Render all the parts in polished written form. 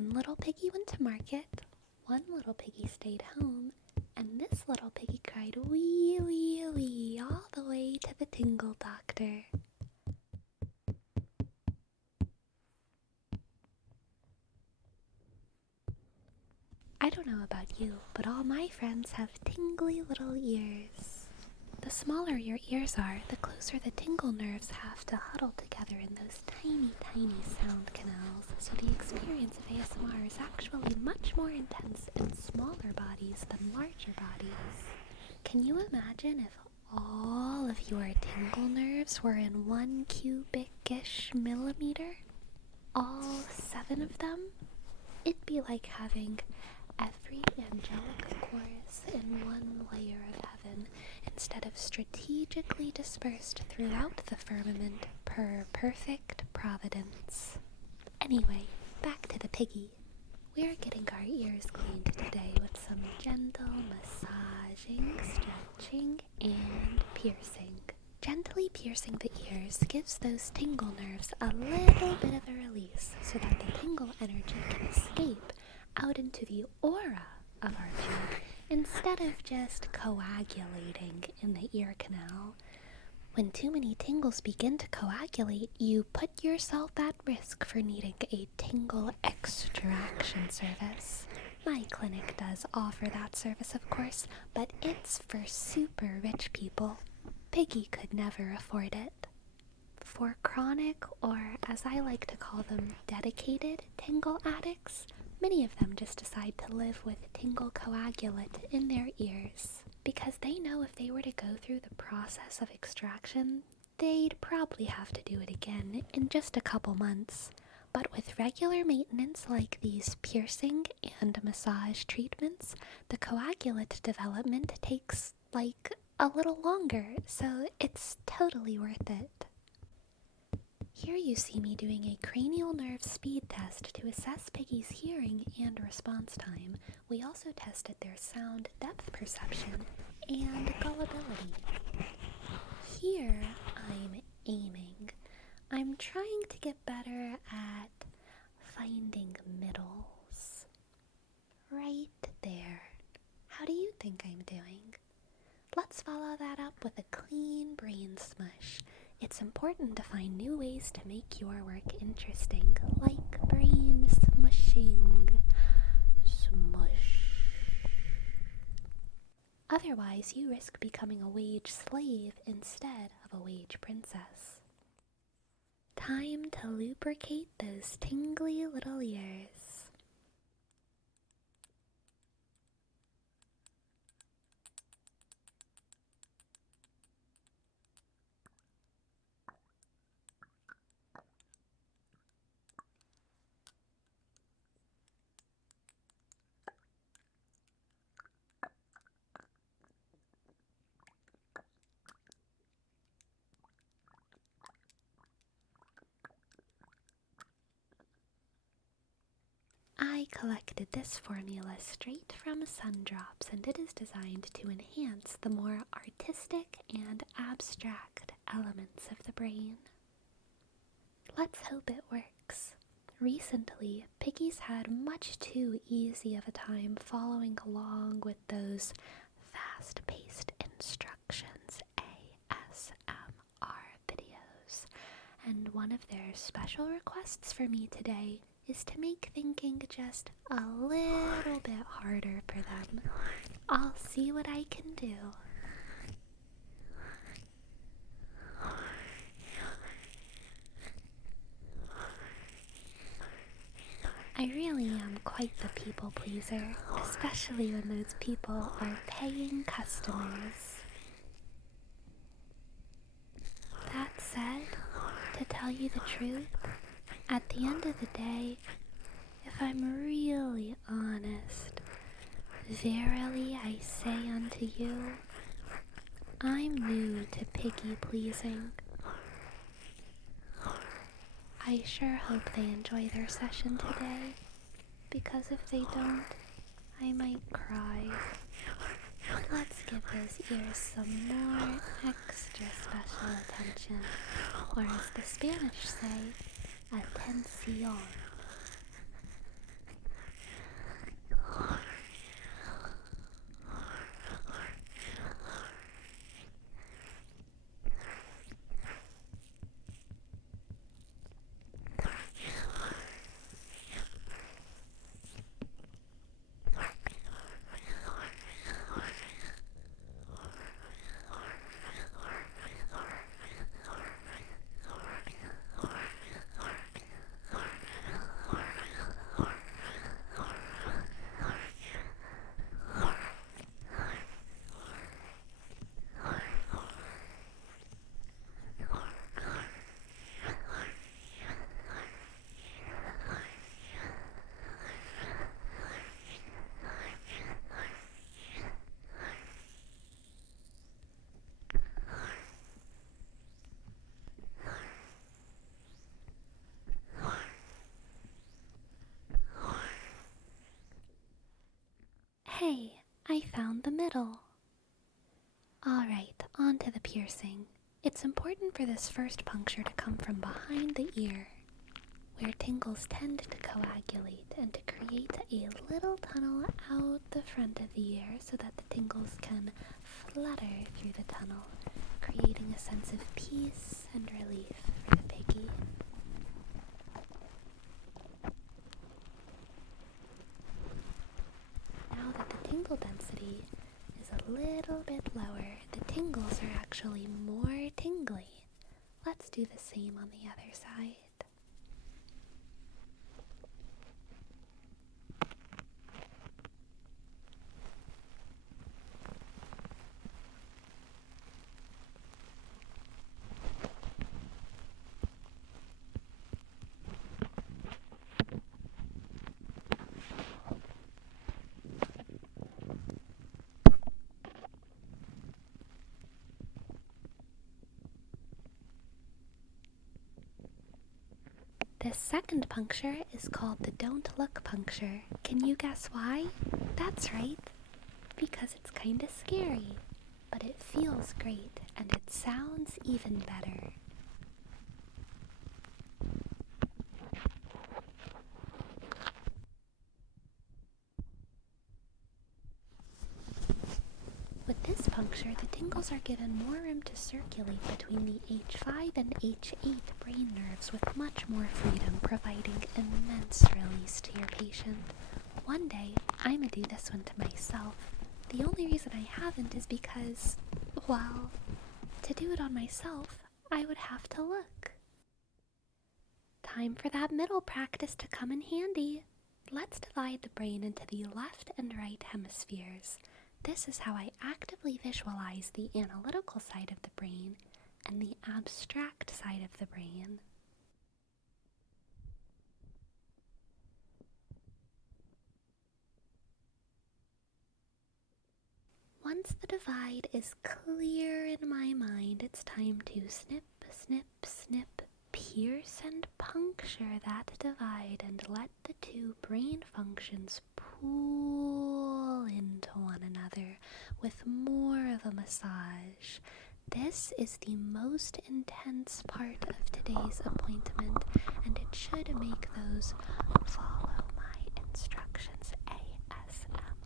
One little piggy went to market, one little piggy stayed home, and this little piggy cried wee wee wee all the way to the tingle doctor. I don't know about you, but all my friends have tingly little ears. The smaller your ears are, the closer the tingle nerves have to huddle together in those tiny, tiny sound canals, so the experience of ASMR is actually much more intense in smaller bodies than larger bodies. Can you imagine if all of your tingle nerves were in 1 cubic-ish millimeter? All 7 of them? It'd be like having every angelic chorus in one layer of heaven instead of strategically dispersed throughout the firmament per perfect providence. Anyway, back to the piggy. We're getting our ears cleaned today with some gentle massaging, stretching, and piercing. Gently piercing the ears gives those tingle nerves a little bit of a release so that the tingle energy can escape out into the aura of our tube instead of just coagulating in the ear canal. When too many tingles begin to coagulate, you put yourself at risk for needing a tingle extraction service. My clinic does offer that service, of course, but it's for super rich people. Piggy could never afford it. For chronic, or as I like to call them, dedicated tingle addicts, many of them just decide to live with tingle coagulant in their ears because they know if they were to go through the process of extraction, they'd probably have to do it again in just a couple months. But with regular maintenance like these piercing and massage treatments, the coagulant development takes like a little longer, so it's totally worth it. Here you see me doing a cranial nerve speed test to assess Piggy's hearing and response time. We also tested their sound depth perception and gullibility. Here I'm aiming. I'm trying to get better at finding middles. Right there. How do you think I'm doing? Let's follow that up with a clean brain smush. It's important to find new ways to make your work interesting, like brain smushing. Smush. Otherwise, you risk becoming a wage slave instead of a wage princess. Time to lubricate those tingly little ears. I collected this formula straight from Sundrops, and it is designed to enhance the more artistic and abstract elements of the brain. Let's hope it works. Recently, Piggy's had much too easy of a time following along with those fast-paced instructions ASMR videos, and one of their special requests for me today is to make thinking just a little bit harder for them. I'll see what I can do. I really am quite the people pleaser, especially when those people are paying customers. That said, to tell you the truth, at the end of the day, if I'm really honest, verily I say unto you, I'm new to piggy pleasing. I sure hope they enjoy their session today, because if they don't, I might cry. Let's give those ears some more extra special attention, or as the Spanish say, atención. I found the middle. Alright, on to the piercing. It's important for this first puncture to come from behind the ear, where tingles tend to coagulate and to create a little tunnel out the front of the ear so that the tingles can flutter through the tunnel, creating a sense of peace and relief for the piggy. Now that the tingle density is a little bit lower, the tingles are actually more tingly. Let's do the same on the other side. This second puncture is called the don't look puncture. Can you guess why? That's right, because it's kinda scary, but it feels great and it sounds even better. With this puncture, the tingles are given more room to circulate between the H5 and H8 brain nerves with much more freedom, providing immense release to your patient. One day, I'ma do this one to myself. The only reason I haven't is because, well, to do it on myself, I would have to look. Time for that middle practice to come in handy. Let's divide the brain into the left and right hemispheres. This is how I actively visualize the analytical side of the brain and the abstract side of the brain. Once the divide is clear in my mind, it's time to snip, snip, snip, pierce and puncture that divide and let the two brain functions pool into one another with more of a massage. This is the most intense part of today's appointment, and it should make those follow my instructions ASMR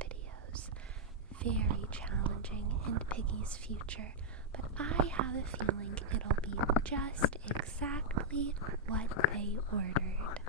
videos very challenging in Piggy's future, but I have a feeling it'll be just exactly what they ordered.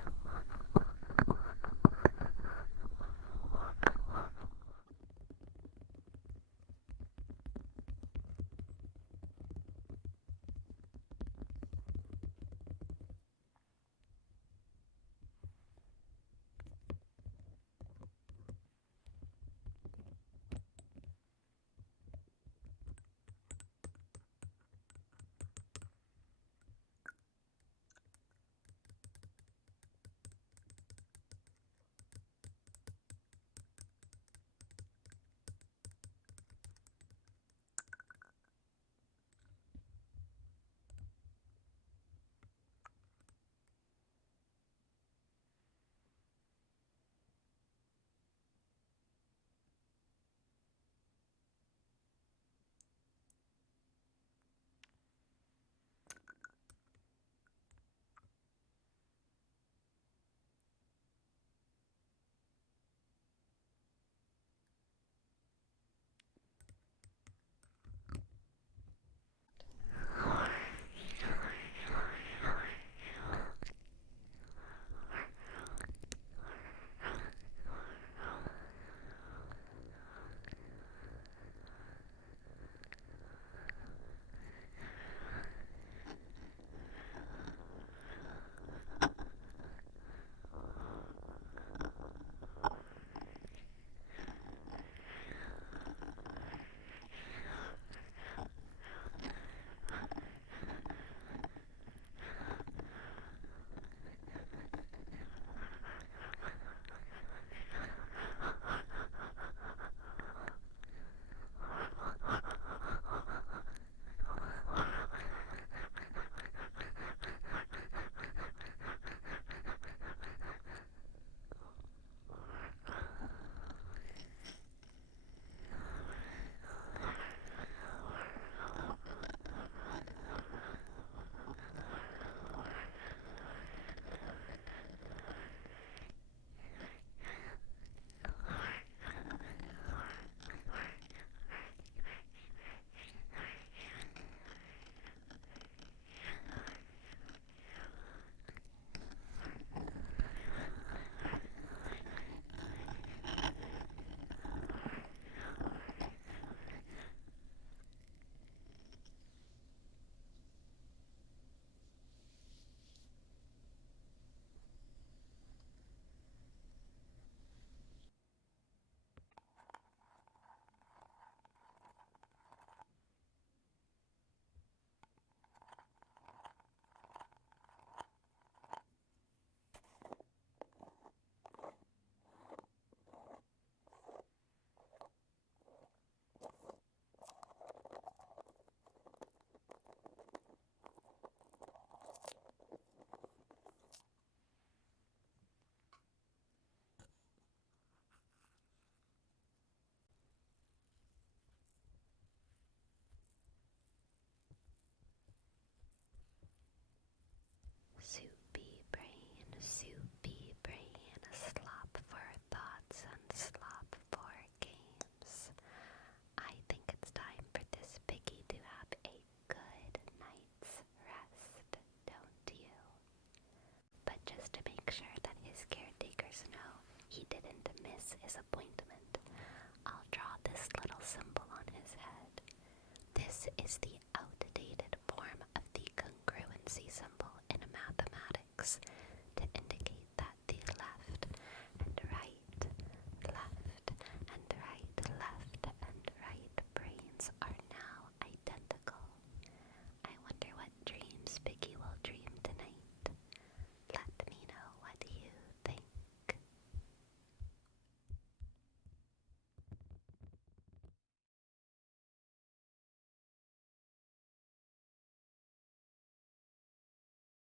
his appointment. I'll draw this little symbol on his head. This is the out